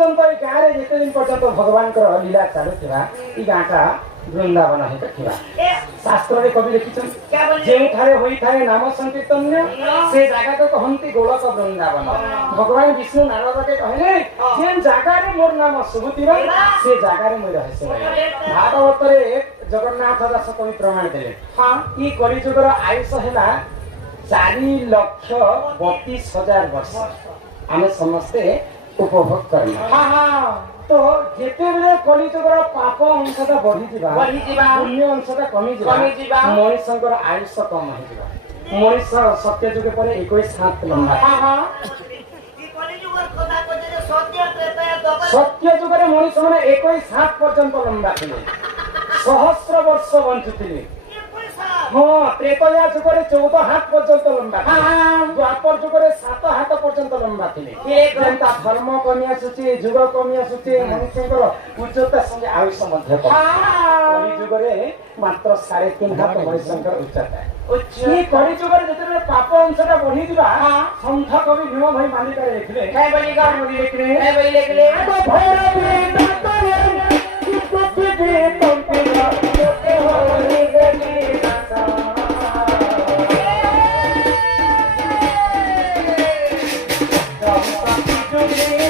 पर्यंत ए गाँव जिते दिन पर्यंत भगवान लीला चलुवा ई गाँटा वृंदावन हित शास्त्र में कवि लिखिछन जेठारे होइथाए नाम संकीर्तन से जगह को कहती गोलक वृंदावन भगवान विष्णु नारद के कहले जेन जगह रे मोर नाम शुभुतिर से जगह रे मोर रहस्य भागवत रे जगन्नाथ दास कवि प्रमाण देले हां ई कलिजुगर आयुष हैला 4,32,000 वर्ष आमे समस्ते उपभोग करना हां हां तो जेते बेले कलिजुगर पाप अंशटा बढ़ी जिबा पुण्य अंशटा कमी जिबा मनुष्यकर आयुष कम हो जिबा मनुष्य सत्य जुग पर 21 सात लंबा हां हां ई कलिजुगर कथा कजे सत्य त्रेता द्वापर सत्य जुग रे मनुष्य माने 21 सात पर्यंत लंबा थिले सहस्र वर्ष बंचुथिले हाँ त्रेतया जुग रे 14 हाथ पर्यंत लंबा हाँ द्वापर जुग रे 7 हाथ पर्यंत लंबा थिले जेंता धर्म कमी आसुची जुग कमी आसुची मनुष्यकर उच्चता संगे आयुष मध्य कली जुग रे मात्र 3.5 हाथ मनुष्यकर उच्चता ये कली जुग रे जते पाप अंशटा बढ़ी दिबा संथ कवि भीम भाई मालिका लिखले काय बोलिगा लिखले काय बोली लिखले तो भैरवी दातरे कुत्ते दे पंपिला के होली गली Okay.